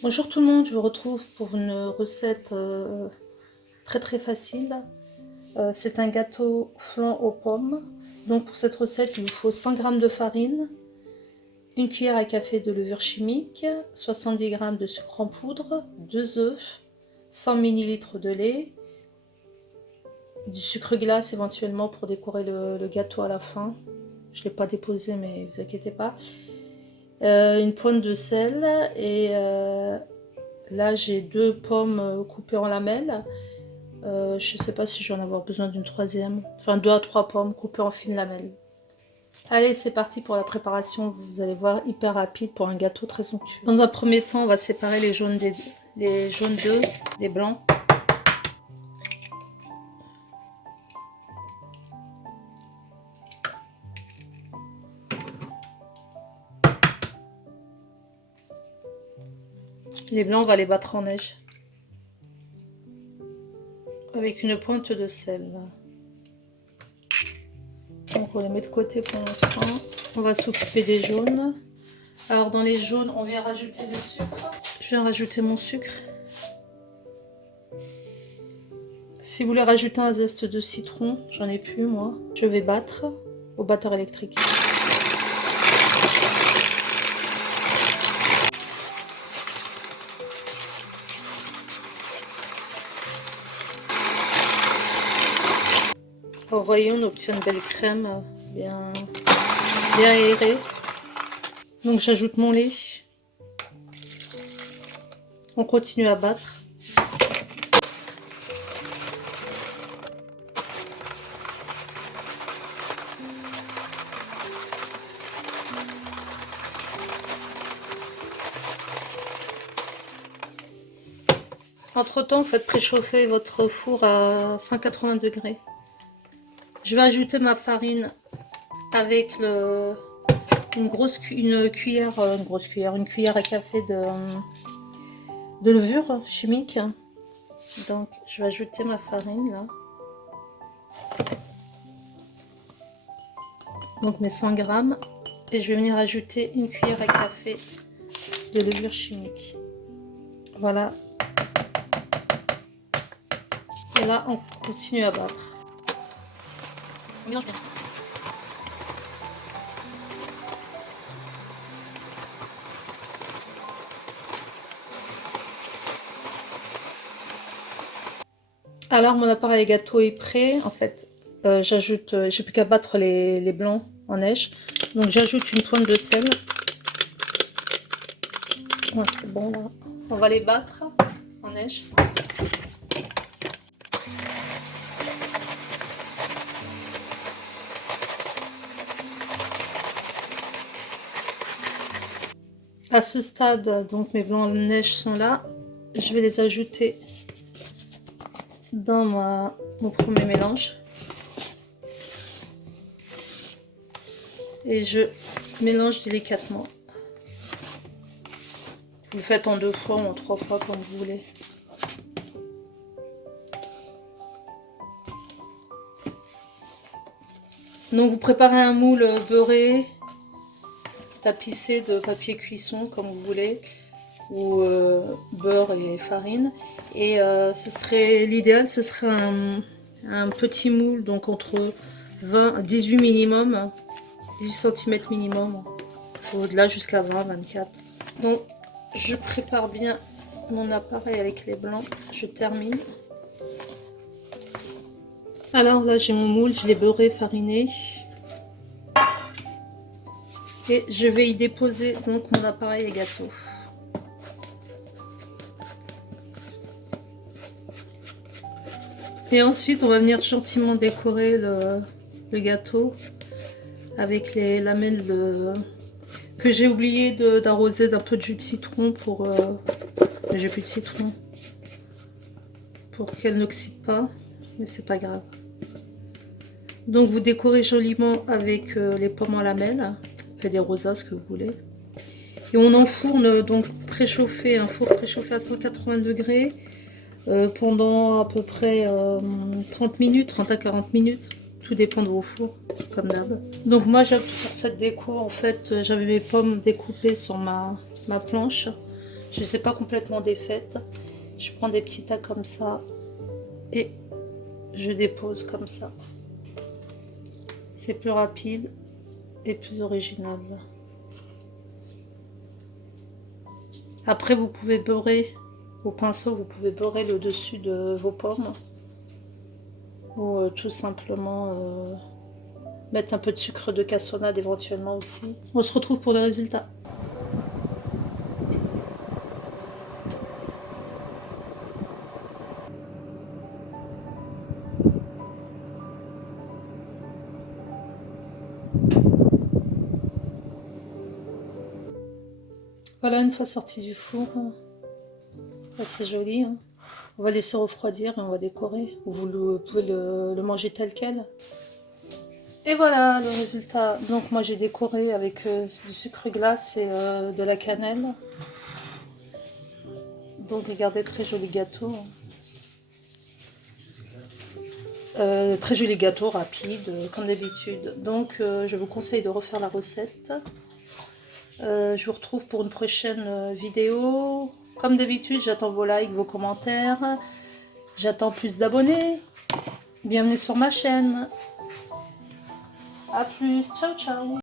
Bonjour tout le monde, je vous retrouve pour une recette très facile. C'est un gâteau flan aux pommes. Donc pour cette recette, il vous faut 100 g de farine, une cuillère à café de levure chimique, 70 g de sucre en poudre, 2 œufs, 100 ml de lait, du sucre glace éventuellement pour décorer le gâteau à la fin. Je ne l'ai pas déposé mais vous inquiétez pas. Une pointe de sel et là j'ai 2 pommes coupées en lamelles. Je ne sais pas si je vais en avoir besoin d'une troisième. Enfin 2 à 3 pommes coupées en fines lamelles. Allez, c'est parti pour la préparation. Vous allez voir, hyper rapide pour un gâteau très somptueux. Dans un premier temps, on va séparer les jaunes d'œufs des blancs. Les blancs, on va les battre en neige avec une pointe de sel. Donc on les met de côté pour l'instant. On va s'occuper des jaunes. Alors dans les jaunes, on vient rajouter le sucre. Je viens rajouter mon sucre. Si vous voulez rajouter un zeste de citron, j'en ai plus moi. Je vais battre au batteur électrique. Vous voyez, on obtient une belle crème bien aérée. Donc j'ajoute mon lait. On continue à battre. Entre temps, faites préchauffer votre four à 180 degrés. Je vais ajouter ma farine avec une cuillère à café de levure chimique. Donc je vais ajouter ma farine là. Donc mes 100 grammes. Et je vais venir ajouter une cuillère à café de levure chimique. Voilà. Et là on continue à battre. On mélange bien. Alors mon appareil gâteau est prêt. En fait, j'ajoute, j'ai plus qu'à battre les blancs en neige. Donc j'ajoute une pointe de sel. Ouais, c'est bon là. On va les battre en neige. À ce stade, donc mes blancs de neige sont là. Je vais les ajouter dans mon premier mélange. Et je mélange délicatement. Vous le faites en 2 fois ou en 3 fois comme vous voulez. Donc vous préparez un moule beurré, tapissé de papier cuisson comme vous voulez, ou beurre et farine. Et ce serait l'idéal, ce serait un petit moule, donc entre 18 minimum, 18 cm minimum, au-delà jusqu'à 20-24. Donc je prépare bien mon appareil avec les blancs, je termine. Alors là j'ai mon moule, je l'ai beurré, fariné. Et je vais y déposer donc mon appareil à gâteau. Et ensuite on va venir gentiment décorer le gâteau avec les lamelles que j'ai oublié d'arroser d'un peu de jus de citron pour... j'ai plus de citron. Pour qu'elle n'oxyde pas, mais c'est pas grave. Donc vous décorez joliment avec les pommes en lamelles, faites des rosas, ce que vous voulez. Et on enfourne donc un four préchauffé à 180 degrés pendant à peu près 30 minutes, 30 à 40 minutes. Tout dépend de vos fours, comme d'hab. Donc moi, pour cette déco, en fait, j'avais mes pommes découpées sur ma planche. Je ne les ai pas complètement défaites. Je prends des petits tas comme ça et je dépose comme ça. C'est plus rapide et plus original. Après, vous pouvez beurrer au pinceau, vous pouvez beurrer le dessus de vos pommes. Ou tout simplement mettre un peu de sucre de cassonade éventuellement aussi. On se retrouve pour le résultat. Voilà, une fois sorti du four, assez joli. Hein. On va laisser refroidir et on va décorer. Ou vous pouvez le manger tel quel. Et voilà le résultat. Donc moi j'ai décoré avec du sucre glace et de la cannelle. Donc regardez, très joli gâteau. Très joli gâteau, rapide, comme d'habitude. Donc je vous conseille de refaire la recette. Je vous retrouve pour une prochaine vidéo. Comme d'habitude, j'attends vos likes, vos commentaires. J'attends plus d'abonnés. Bienvenue sur ma chaîne. A plus. Ciao, ciao.